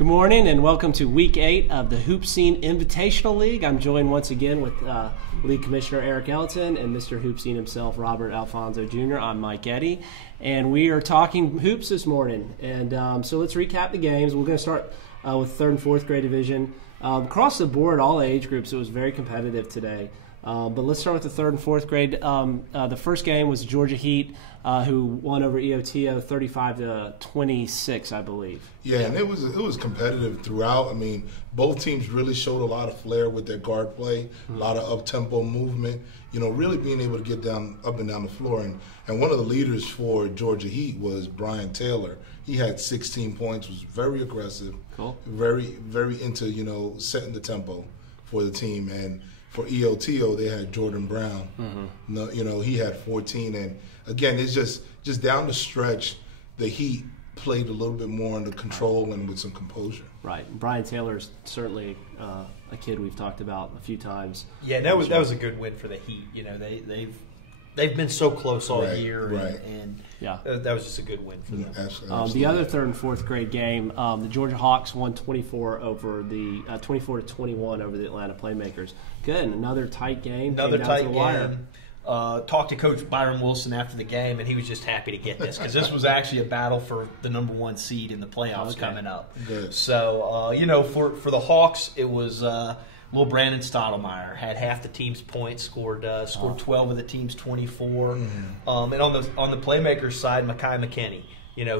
Good morning and welcome to Week 8 of the HoopSeen Invitational League. I'm joined once again with League Commissioner Eric Ellington and Mr. HoopSeen himself, Robert Alfonso Jr. I'm Mike Eddy, and we are talking hoops this morning. And so let's recap the games. We're going to start with 3rd and 4th grade division. Across the board, all age groups, it was very competitive today. But let's start with the 3rd and 4th grade. The first game was Georgia Heat, who won over EOTO 35-26, I believe. Yeah, and it was competitive throughout. I mean, both teams really showed a lot of flair with their guard play, a lot of up-tempo movement, really being able to get up and down the floor. And one of the leaders for Georgia Heat was Brian Taylor. He had 16 points, was very aggressive, very, very into, setting the tempo for the team. And for EOTO, they had Jordan Brown. He had 14. And, again, it's just down the stretch, the Heat played a little bit more under control and with some composure. Right. Brian Taylor's certainly a kid we've talked about a few times. Yeah, that was a good win for the Heat. They've been so close all year, and that was just a good win for them. Absolutely. The other 3rd and 4th grade game, the Georgia Hawks won 24 over the 24-21 over the Atlanta Playmakers. Good, another tight game. Another tight game. Talked to Coach Byron Wilson after the game, and he was just happy to get this because this was actually a battle for the #1 seed in the playoffs coming up. Good. So, for the Hawks, it was little Brandon Stottlemyre had half the team's points, scored 12 of the team's 24. And on the Playmakers side, Mekhi McKinney,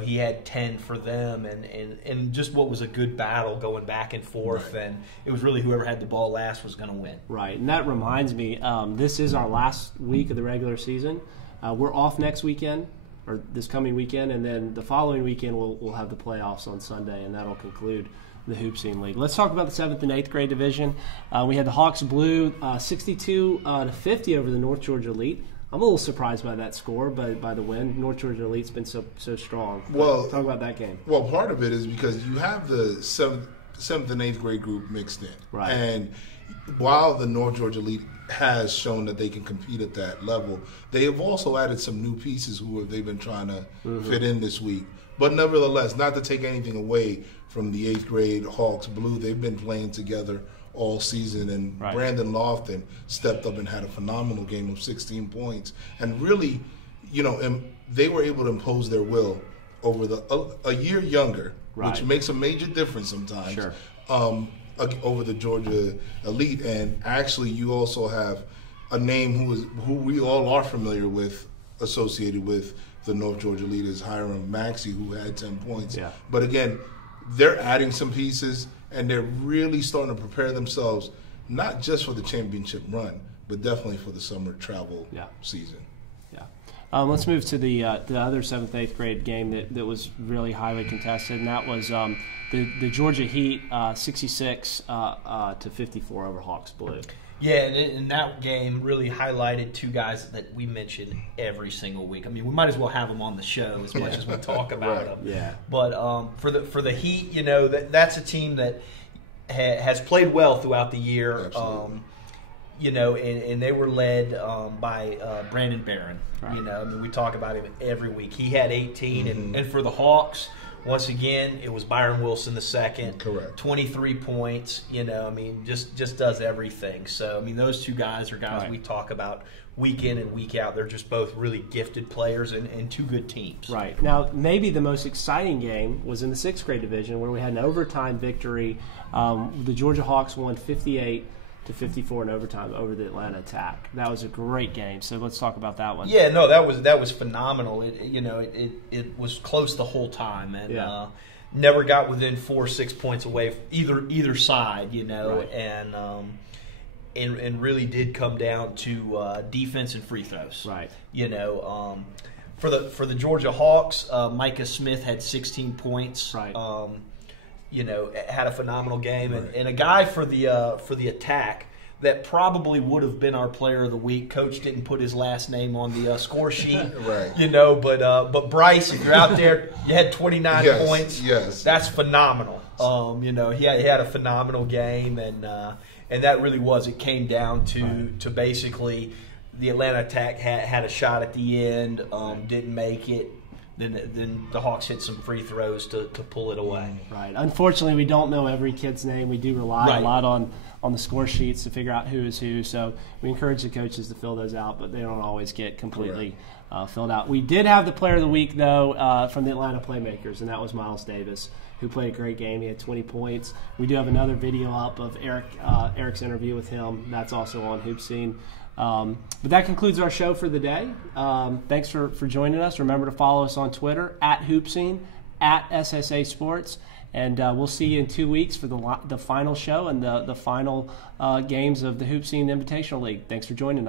he had 10 for them, and just what was a good battle going back and forth, and it was really whoever had the ball last was going to win. Right, and that reminds me, this is our last week of the regular season. We're off next weekend, or this coming weekend, and then the following weekend we'll have the playoffs on Sunday, and that'll conclude the HoopSeen League. Let's talk about the 7th and 8th grade division. We had the Hawks Blue 62-50 over the North Georgia Elite. I'm a little surprised by that score, by the win. North Georgia Elite's been so strong. Well, talk about that game. Well, part of it is because you have the 7th and 8th grade group mixed in. Right. And while the North Georgia Elite has shown that they can compete at that level, they have also added some new pieces who they've been trying to fit in this week. But nevertheless, not to take anything away from the 8th grade Hawks Blue, they've been playing together all season, and Brandon Lofton stepped up and had a phenomenal game of 16 points. And really, they were able to impose their will over a year younger, which makes a major difference sometimes, over the Georgia Elite. And actually, you also have a name who we all are familiar with, associated with the North Georgia Elite, is Hiram Maxey, who had 10 points. Yeah. But again, they're adding some pieces, and they're really starting to prepare themselves, not just for the championship run, but definitely for the summer travel season. Yeah. Let's move to the other 7th, 8th grade game that was really highly contested, and that was the Georgia Heat 66-54 over Hawks Blue. Yeah, and that game really highlighted two guys that we mention every single week. I mean, we might as well have them on the show as much as we talk about them. Yeah. But for the Heat, that's a team that has played well throughout the year. Absolutely. And they were led by Brandon Barron. Right. We talk about him every week. He had 18, and for the Hawks, once again, it was Byron Wilson the second. Correct. 23 points. Just does everything. So those two guys are guys we talk about week in and week out. They're just both really gifted players and two good teams. Right. Now, maybe the most exciting game was in the 6th grade division, where we had an overtime victory. The Georgia Hawks won 58-54 in overtime over the Atlanta Attack. That was a great game. So let's talk about that one. Yeah, no, that was phenomenal. It was close the whole time, and never got within 4 or 6 points away either side. And really did come down to defense and free throws. Right. For the Georgia Hawks, Micah Smith had 16 points. Right. Had a phenomenal game, and a guy for the Attack that probably would have been our player of the week. Coach didn't put his last name on the score sheet, but Bryce, if you're out there, you had 29 points. Yes, that's phenomenal. He had a phenomenal game, and that really was. It came down to basically the Atlanta Attack had a shot at the end, didn't make it. then the Hawks hit some free throws to pull it away. Right. Unfortunately, we don't know every kid's name. We do rely a lot on the score sheets to figure out who is who. So we encourage the coaches to fill those out, but they don't always get completely filled out. We did have the player of the week, though, from the Atlanta Playmakers, and that was Miles Davis, who played a great game. He had 20 points. We do have another video up of Eric's interview with him. That's also on HoopSeen. But that concludes our show for the day. Thanks for joining us. Remember to follow us on Twitter at HoopSeen, at SSA Sports. And we'll see you in 2 weeks for the final show and the final games of the HoopSeen Invitational League. Thanks for joining us.